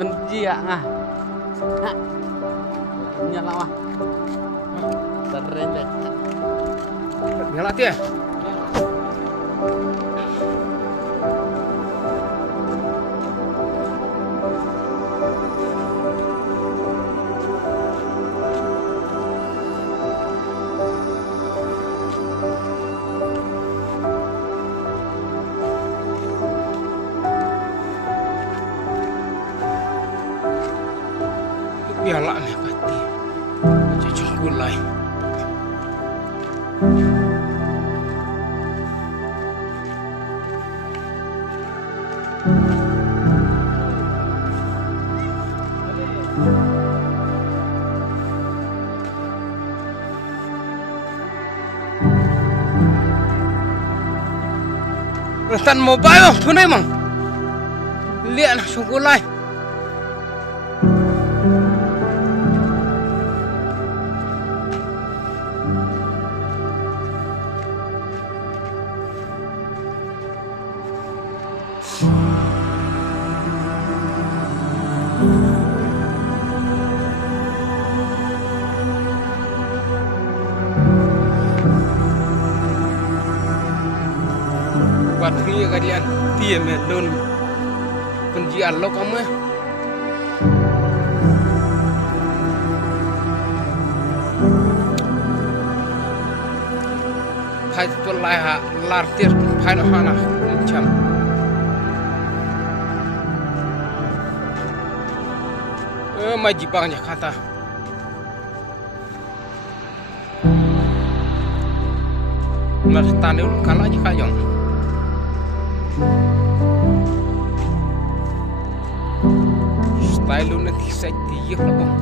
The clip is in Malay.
Benci ya ngah. Nyala mah. Keren deh. Nyala dia. Biarlah nih pati. Cocok gulai. Tan mobile tunai mang. Lihat nak gulai. Buat dia kalian dia melon penjian lo kamu hai tuan lah lartir hai nak mana macam maji bangnya kata mas tanil kalah aja kayong style lu nanti saya tiap lah bang